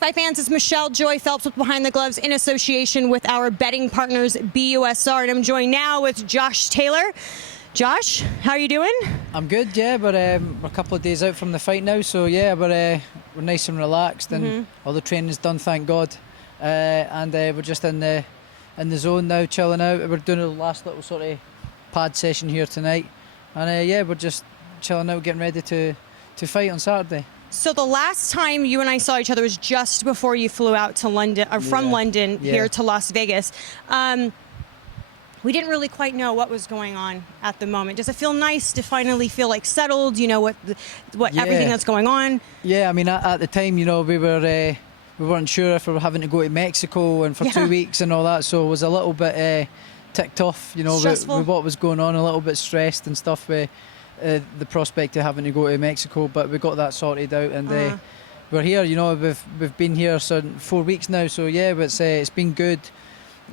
Fight fans, it's Michelle Joy Phelps with Behind the Gloves in association with our betting partners, BUSR. And I'm joined now with Josh Taylor. Josh, how are you doing? I'm good, yeah, but we're a couple of days out from the fight now, so yeah, we're nice and relaxed, and all the training's done, thank God, and we're just in the zone now, chilling out. We're doing a last little sort of pad session here tonight, and yeah, we're just chilling out, getting ready to fight on Saturday. So the last time you and I saw each other was just before you flew out to London, or from London here to Las Vegas. We didn't really quite know what was going on at the moment. Does it feel nice to finally feel like settled? You know what everything that's going on. Yeah, I mean at the time, you know, we weren't sure if we were having to go to Mexico and for 2 weeks and all that. So it was a little bit ticked off, you know, with what was going on. A little bit stressed and stuff with the prospect of having to go to Mexico. But we got that sorted out, and we're here. You know, we've been here 4 weeks now. So yeah, but it's been good.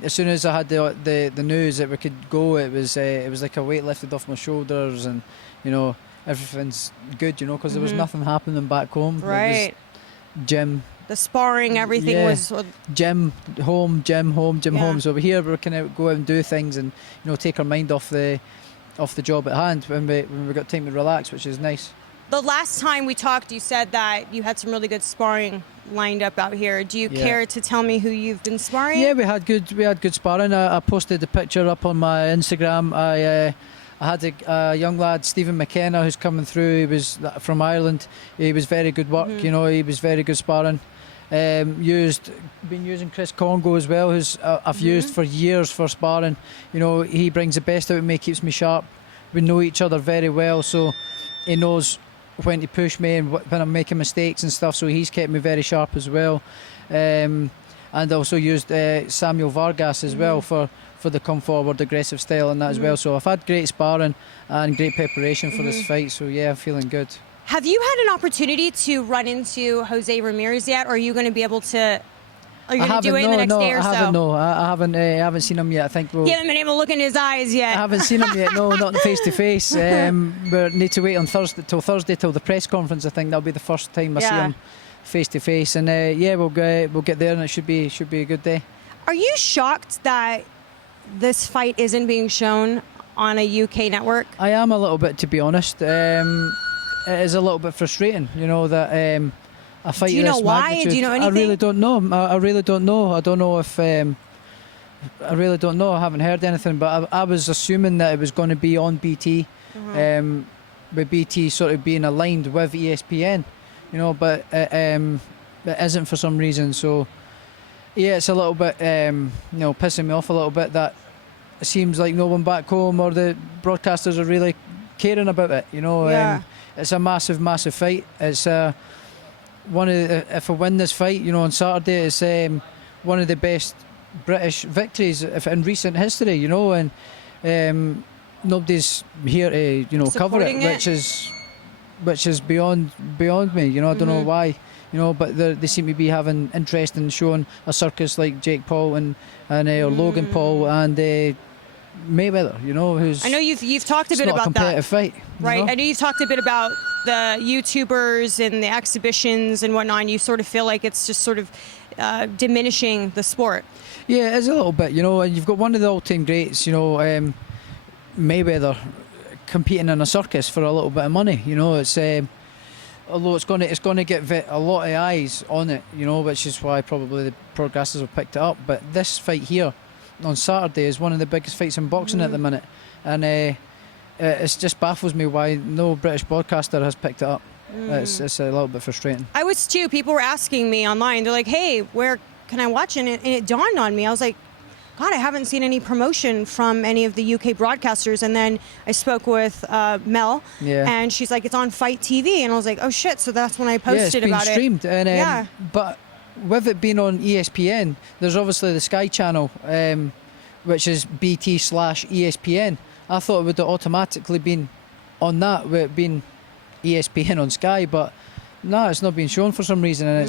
As soon as I had the news that we could go, it was like a weight lifted off my shoulders, and you know everything's good, you know, because there was nothing happening back home. Right. It was gym. The sparring, everything was gym home. So we're here. We can go out and do things, and you know take our mind off the job at hand when we got time to relax, which is nice. The last time we talked, you said that you had some really good sparring lined up out here. Do you care to tell me who you've been sparring? Yeah, we had good sparring. I posted the picture up on my Instagram. I had a young lad, Stephen McKenna, who's coming through. He was from Ireland. He was very good work. You know, he was very good sparring. Been using Chris Congo as well, who's I've used for years for sparring. You know, he brings the best out of me, keeps me sharp. We know each other very well, so he knows when to push me and when I'm making mistakes and stuff, so he's kept me very sharp as well. And also used Samuel Vargas as well for the come forward aggressive style and that as well. So I've had great sparring and great preparation for this fight, so yeah, I'm feeling good. Have you had an opportunity to run into Joe Ramirez yet, or are you going to be able to? Are you going to do it in the next day or so? I haven't seen him yet. I think you haven't been able to look in his eyes yet. I haven't seen him yet. No, not face to face. We need to wait on Thursday till the press conference. I think that'll be the first time I see him face to face. And we'll get there, and it should be a good day. Are you shocked that this fight isn't being shown on a UK network? I am a little bit, to be honest. It is a little bit frustrating, you know, that a fight. Do you know why? Magnitude, do you know anything? I really don't know. I really don't know. I don't know if. I really don't know. I haven't heard anything, but I was assuming that it was going to be on BT, with BT sort of being aligned with ESPN, you know, but it isn't for some reason. So yeah, it's a little bit, you know, pissing me off a little bit that it seems like no one back home or the broadcasters are really caring about it, you know. It's a massive fight. It's if I win this fight, you know, on Saturday, it's one of the best British victories in recent history, you know, and nobody's here to, you know, cover it, which is beyond me, you know. I don't know why, you know, but they seem to be having interest in showing a circus like Jake Paul and or Logan Paul and Mayweather, you know, who's. I know you've talked a bit about that. It's not a competitive fight, right? You know? I know you've talked a bit about the YouTubers and the exhibitions and whatnot. And you sort of feel like it's just sort of diminishing the sport. Yeah, it's a little bit, you know. And you've got one of the all-time greats, you know, Mayweather, competing in a circus for a little bit of money. You know, it's although it's going to get a lot of eyes on it, you know, which is why probably the broadcasters have picked it up. But this fight here on Saturday is one of the biggest fights in boxing at the minute, and it just baffles me why no British broadcaster has picked it up. It's a little bit frustrating. I was too. People were asking me online. They're like, "Hey, where can I watch it?" And it dawned on me. I was like, God, I haven't seen any promotion from any of the UK broadcasters. And then I spoke with Mel, and she's like, it's on Fight TV. And I was like, oh shit. So that's when I posted about it. It's been streamed. And, but with it being on ESPN, there's obviously the Sky channel, which is BT/ESPN. I thought it would have automatically been on that, with it being ESPN on Sky, but no, it's not being shown for some reason, and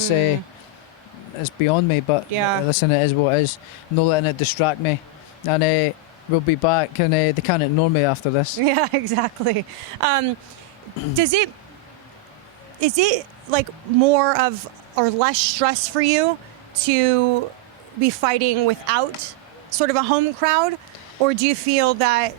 it's beyond me. But listen, it is what it is. No letting it distract me, and we'll be back, and they can't ignore me after this. Yeah, exactly. Is it like more of or less stress for you to be fighting without sort of a home crowd? Or do you feel that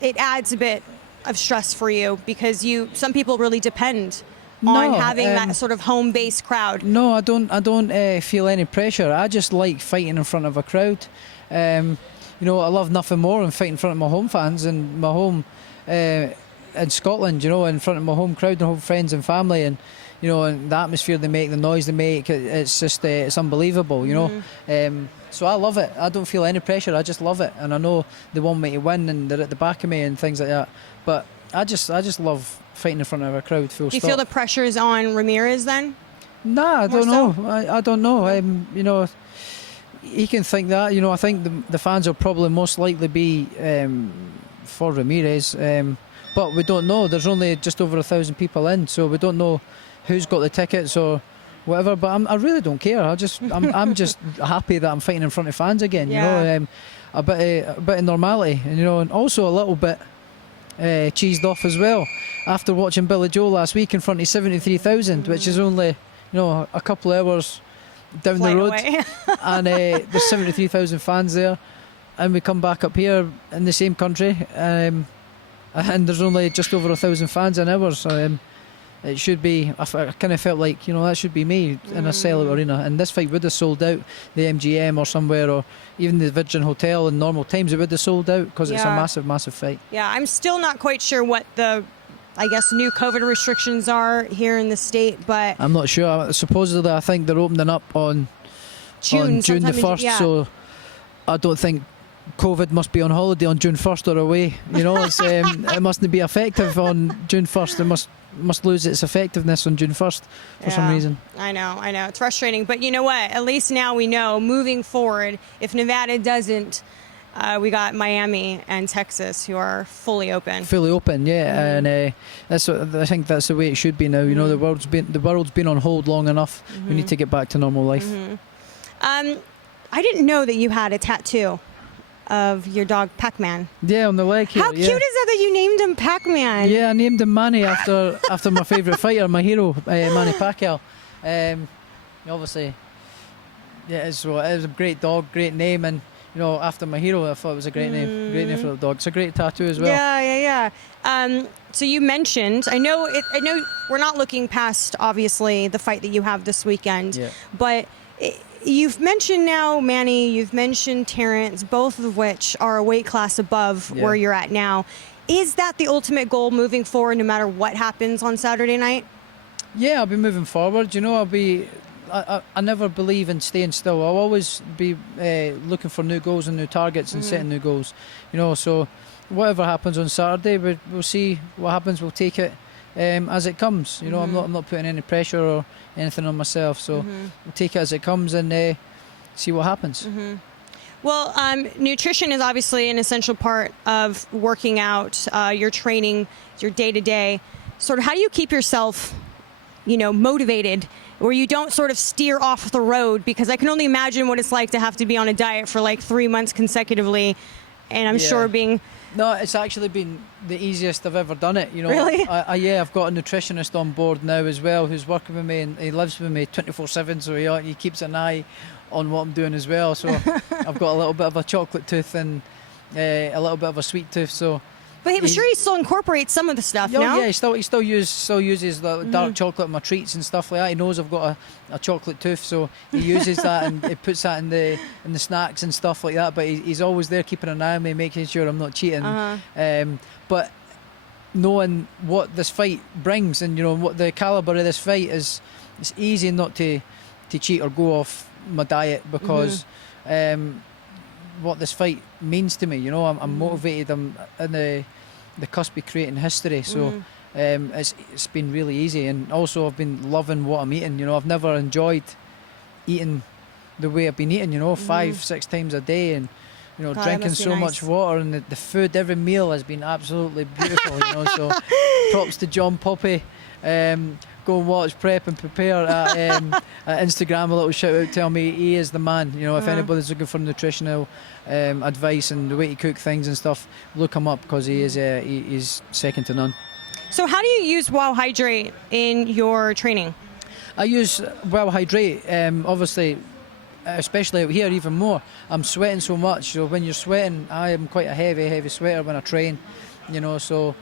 it adds a bit of stress for you because some people really depend on having that sort of home-based crowd? No, I don't feel any pressure. I just like fighting in front of a crowd. I love nothing more than fighting in front of my home fans and my home in Scotland, in front of my home crowd and home friends and family, and and the atmosphere they make, the noise they make, it's just it's unbelievable, so I love it. I don't feel any pressure. I just love it, and I know they want me to win and they're at the back of me and things like that, but I just love fighting in front of a crowd. Full stop. Do you feel the pressure is on Ramirez then? Nah, I don't know. I don't know. He can think that. I think the fans will probably most likely be for Ramirez, but we don't know. There's only just over 1,000 people in, so we don't know who's got the tickets or whatever. But I really don't care. I'm just happy that I'm fighting in front of fans again. A bit of normality, and also a little bit cheesed off as well after watching Billy Joe last week in front of 73,000, which is only a couple of hours down the road, and there's 73,000 fans there, and we come back up here in the same country, and there's only just over 1,000 fans an hour. So it should be. I kind of felt like that should be me in a sellout arena, and this fight would have sold out the MGM or somewhere, or even the Virgin Hotel in normal times. It would have sold out because it's a massive fight. Yeah, I'm still not quite sure what the new COVID restrictions are here in the state, but I'm not sure. Supposedly, I think they're opening up on June the 1st, so I don't think COVID must be on holiday on June 1st or away. It mustn't be effective on June 1st. It must lose its effectiveness on June 1st for some reason. I know. It's frustrating, but you know what? At least now we know, moving forward, if Nevada doesn't, we got Miami and Texas who are fully open. Fully open, yeah, and I think that's the way it should be now. The world's been on hold long enough. We need to get back to normal life. I didn't know that you had a tattoo of your dog Pac-Man. Yeah, on the leg here. How cute is that you named him Pac-Man? Yeah, I named him Manny after my favourite fighter, my hero, Manny Pacquiao. Obviously, it is a great dog, great name, and after my hero, I thought it was a great name. Great name for the dog. It's a great tattoo as well. Yeah. So you mentioned, I know we're not looking past, obviously, the fight that you have this weekend, but you've mentioned now Manny, you've mentioned Terence, both of which are a weight class above where you're at now. Is that the ultimate goal moving forward, no matter what happens on Saturday night? Yeah, I'll be moving forward. I never believe in staying still. I'll always be looking for new goals and new targets and setting new goals. So whatever happens on Saturday, we'll see what happens. We'll take it as it comes. I'm not putting any pressure or anything on myself. So we'll take it as it comes and see what happens. Well, nutrition is obviously an essential part of working out, your training, your day-to-day. Sort of, how do you keep yourself, motivated, where you don't sort of steer off the road? Because I can only imagine what it's like to have to be on a diet for like 3 months consecutively, and I'm sure being... No, it's actually been the easiest I've ever done it. Really? I've got a nutritionist on board now as well, who's working with me, and he lives with me 24/7, so he keeps an eye on what I'm doing as well. So I've got a little bit of a chocolate tooth and a little bit of a sweet tooth. So, but I'm sure he still incorporates some of the stuff. No? Yeah, he still uses the dark chocolate in my treats and stuff like that. He knows I've got a chocolate tooth, so he uses that and he puts that in the snacks and stuff like that. But he's always there keeping an eye on me, making sure I'm not cheating. But knowing what this fight brings and what the caliber of this fight is, it's easy not to cheat or go off my diet because what this fight means to me. I'm motivated. I'm in the cusp of creating history, so it's been really easy. And also I've been loving what I'm eating. I've never enjoyed eating the way I've been eating, 5-6 times a day, and God, drinking so much water, and the food, every meal has been absolutely beautiful. So props to John Poppy. Go and watch Prep and Prepare at Instagram. A little shout out, tell me he is the man. If anybody's looking for nutritional advice and the way to cook things and stuff, look him up, because he's second to none. So how do you use Wow Hydrate in your training? I use Well Hydrate. Obviously, especially out here, even more. I'm sweating so much. So when you're sweating, I am quite a heavy sweater when I train. You know, so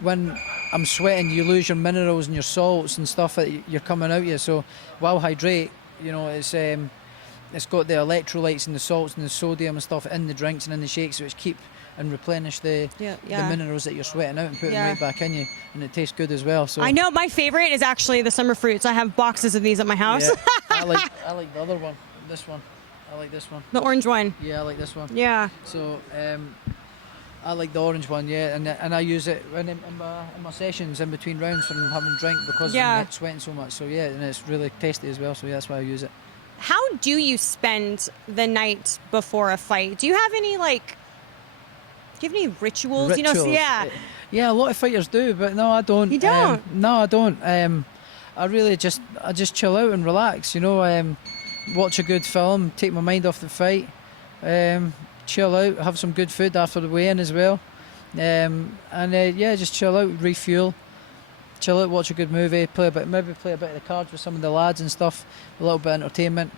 when I'm sweating, you lose your minerals and your salts and stuff that you're coming out of. So Well Hydrate, you know, it's got the electrolytes and the salts and the sodium and stuff in the drinks and in the shakes, which keep and replenish the minerals that you're sweating out and put them right back in you, and it tastes good as well. So I know my favorite is actually the summer fruits. I have boxes of these at my house. Yeah, I like the other one. This one, I like this one. The orange one. Yeah, I like this one. Yeah. So I like the orange one. Yeah, and I use it in my sessions in between rounds when I'm having a drink because I'm not sweating so much. So yeah, and it's really tasty as well. So yeah, that's why I use it. How do you spend the night before a fight? Do you have any rituals? You know, Yeah, a lot of fighters do, but no, I don't. You don't? No, I don't. I really just chill out and relax. You know, watch a good film, take my mind off the fight, chill out, have some good food after the weigh-in as well, and just chill out, refuel, chill out, watch a good movie, maybe play a bit of the cards with some of the lads and stuff, a little bit of entertainment.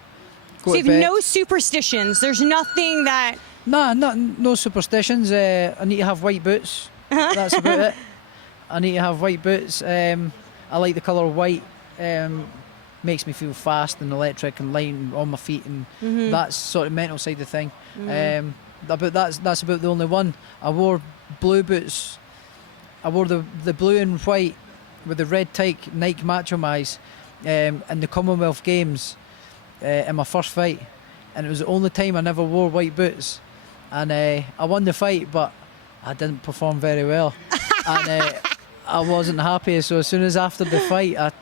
So you've no superstitions. There's nothing that. No superstitions. I need to have white boots. That's about it. I need to have white boots. I like the colour white. Makes me feel fast and electric and light on my feet, and that's sort of mental side of the thing. But that's about the only one. I wore blue boots. I wore the blue and white with the red Nike Macho Mice in the Commonwealth Games in my first fight, and it was the only time I never wore white boots. And I won the fight, but I didn't perform very well, and I wasn't happy. So as soon as after the fight, I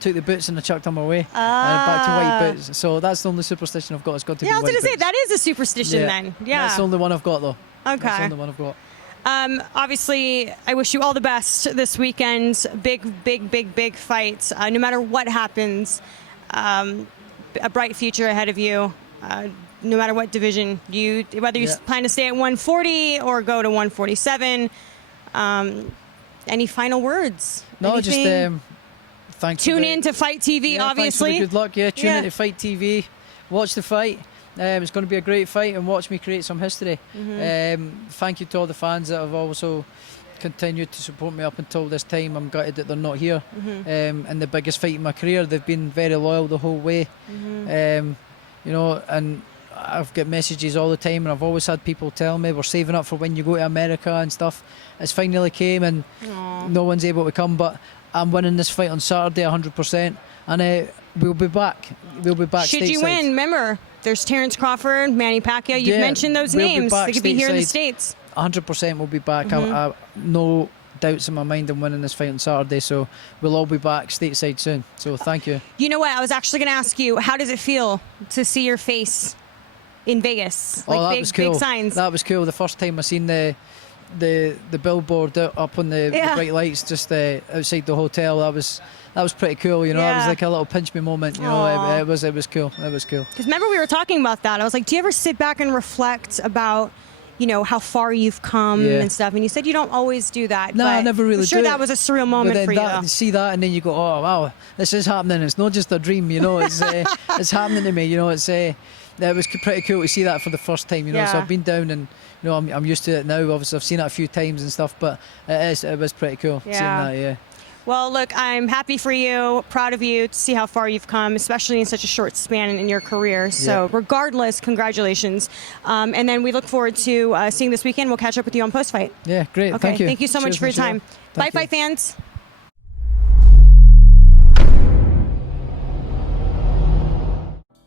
took the boots and I chucked them away. Back to white boots. So that's the only superstition I've got. It's got to be white boots. Yeah, I was going to say, that is a superstition then. Yeah. That's the only one I've got, though. Okay. That's the only one I've got. Obviously, I wish you all the best this weekend. Big fight. No matter what happens, a bright future ahead of you. No matter what division whether you plan to stay at 140 or go to 147. Any final words? No, anything? Just thanks. Tune in to Fight TV, obviously. Good luck. Yeah, tune in to Fight TV. Watch the fight. It's going to be a great fight, and watch me create some history. Thank you to all the fans that have also continued to support me up until this time. I'm gutted that they're not here. In the biggest fight in my career, they've been very loyal the whole way. You know, and I've got messages all the time, and I've always had people tell me we're saving up for when you go to America and stuff. It's finally came, and no one's able to come, but I'm winning this fight on Saturday 100%, and we'll be back. We'll be back. Should you win, remember, there's Terence Crawford, Manny Pacquiao. You've mentioned those names. They could be here in the States. 100% we'll be back. I no doubts in my mind I'm winning this fight on Saturday, so we'll all be back stateside soon. So thank you. You know what? I was actually going to ask you, how does it feel to see your face in Vegas? Like was cool. Big signs. That was cool. The first time I seen the billboard up on the bright lights just outside the hotel, that was pretty cool. You know, that was like a little pinch me moment. You know, it was cool. It was cool. Because remember we were talking about that. I was like, do you ever sit back and reflect about, you know, how far you've come and stuff? And you said you don't always do that. No, I never really. I'm sure that was a surreal moment for you. You see that, and then you go, oh wow, this is happening. It's not just a dream. You know, it's it's happening to me. You know, it was pretty cool to see that for the first time. You know, so I've been down and. You know, I'm used to it now. Obviously, I've seen it a few times and stuff, but it was pretty cool seeing that. Well, look, I'm happy for you, proud of you to see how far you've come, especially in such a short span in your career. So, regardless, congratulations. And then we look forward to seeing this weekend. We'll catch up with you on post-fight. Yeah, great. Okay, thank you. Thank you so much for your time. Bye, fight fans.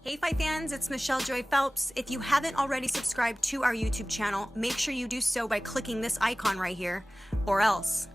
Hey Fight fans, it's Michelle Joy Phelps. If you haven't already subscribed to our YouTube channel, make sure you do so by clicking this icon right here, or else